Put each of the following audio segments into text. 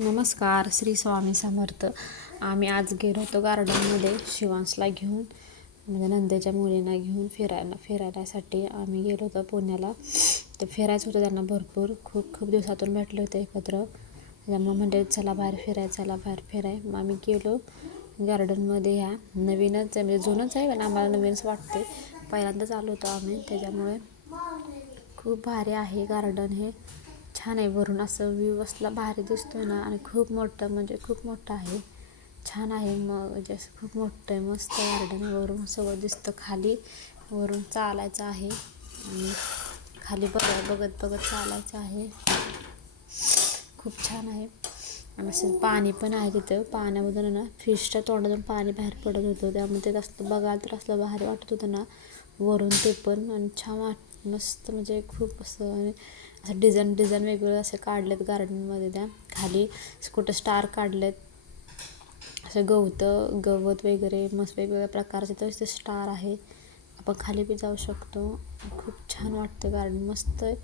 नमस्कार, श्री स्वामी समर्थ. आम्ही आज गेलो होतो गार्डनमध्ये शिवांशला घेऊन, म्हणजे नंदेच्या मुलींना घेऊन फिरायसाठी आम्ही गेलो होतो पुण्याला. तर फिरायचं होतं त्यांना भरपूर, खूप दिवसातून भेटले होते एकत्र. त्यामुळे म्हणजे चला बाहेर फिराय. मग आम्ही गेलो गार्डनमध्ये. ह्या नवीनच आहे, म्हणजे जुनंच आहे पण आम्हाला नवीनच वाटते. पहिल्यांदाच आलो होतो आम्ही, त्याच्यामुळे खूप भारी आहे गार्डन. हे छान आहे, वरून असं व्ह्यू असला भारी दिसतोय ना. आणि खूप मोठं आहे, छान आहे. मग जसं खूप मोठं आहे, मस्त गार्डन. वरून सगळं दिसतं, खाली वरून चालायचं आहे आणि खाली बघत चालायचं आहे. खूप छान आहे. आणि असं पाणी पण आहे तिथं. पाण्यामधून ना फिशच्या तोंडातून पाणी बाहेर पडत होतं, त्यामुळे ते असं बघायला तर असलं भारी वाटत होतं ना वरून ते पण. आणि छान मस्त, म्हणजे खूप असं डिझाईन वेगवेगळे असे काढलेत गार्डनमध्ये. त्या खाली कुठं स्टार काढलेत, असं गवत वगैरे मस्त वेगवेगळ्या प्रकारचे ते स्टार आहे. आपण खाली बी जाऊ शकतो. खूप छान वाटतं गार्डन, मस्त आहे.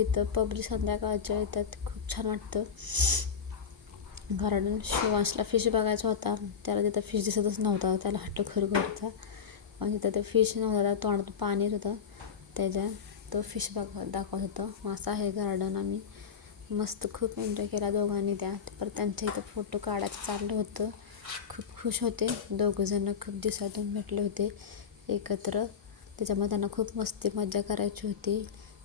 इथं पब्लिक संध्याकाळच्या येतात, खूप छान वाटतं गार्डन. शिवांशला फिश बघायचा होता, त्याला तिथं फिश दिसतच नव्हता. त्याला हट्ट खरखरचा, आणि तिथं ते फिश नव्हता, त्या तोंडात पाणी होतं त्याच्या. तो फिश दाखवत होता. असं आहे गार्डन. आम्ही मस्त खूप एन्जॉय केला दोघांनी. परत त्यांच्या इथं फोटो काढायचं चाललं होतं. खूप खुश होते दोघंजणं, खूप दिवसातून भेटले होते एकत्र. त्याच्यामुळे त्यांना खूप मजा करायची होती.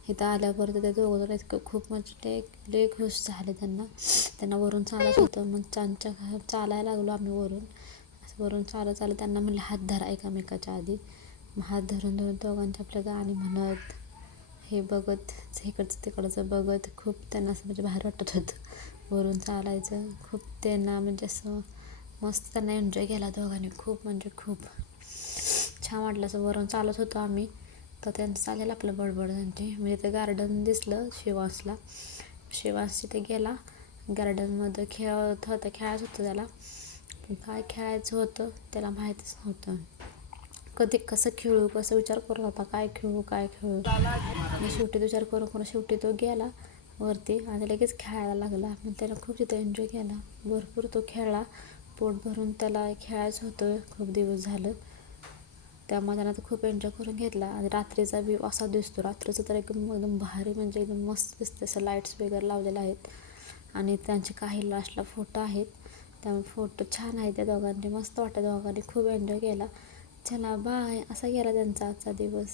इथं आल्यावर ते दोघंजण इतकं खूप म्हणजे लय खुश झाले. त्यांना वरून चालायचं होतं. मग चालायला लागलो आम्ही वरून चालत त्यांना म्हणले हात धरा एकामेकाच्या आधी. मग हात धरून दोघांच्या आपल्या गाणी म्हणत, हे बघत, इकडचं तिकडचं बघत, खूप त्यांना असं म्हणजे बाहेर वाटत होतं वरून चालायचं. खूप त्यांना म्हणजे असं मस्त त्यांना एन्जॉय केला दोघांनी. खूप छान वाटलं. असं वरून चालत होतो आम्ही, तर त्यांचं चालेल आपलं बडबड त्यांची. म्हणजे ते गार्डन दिसलं शिवांश तिथे गेला. गार्डनमध्ये खेळायचं होतं त्याला. काय खेळायचं होतं त्याला माहीतच नव्हतं. कसं खेळू, कसं विचार करू होता, काय खेळू. शेवटी विचार करून शेवटी तो गेला वरती आणि लगेच खेळायला लागला. मग त्याला खूप तिथं एन्जॉय केला, भरपूर तो खेळला. पोट भरून त्याला खेळायचं होतं, खूप दिवस झालं. त्यामुळे त्यानं तर खूप एन्जॉय करून घेतला. आणि रात्रीचा व्ह्यू असा दिसतो, रात्रीचं तर एकदम भारी, म्हणजे एकदम मस्त दिसतं. असं लाईट्स वगैरे लावलेल्या आहेत. आणि त्यांचे काही लास्टला फोटो आहेत, त्यामुळे फोटो छान आहे. त्या दोघांनी मस्त वाटतं, दोघांनी खूप एन्जॉय केला. चला बाय. असा गेला त्यांचा आजचा दिवस.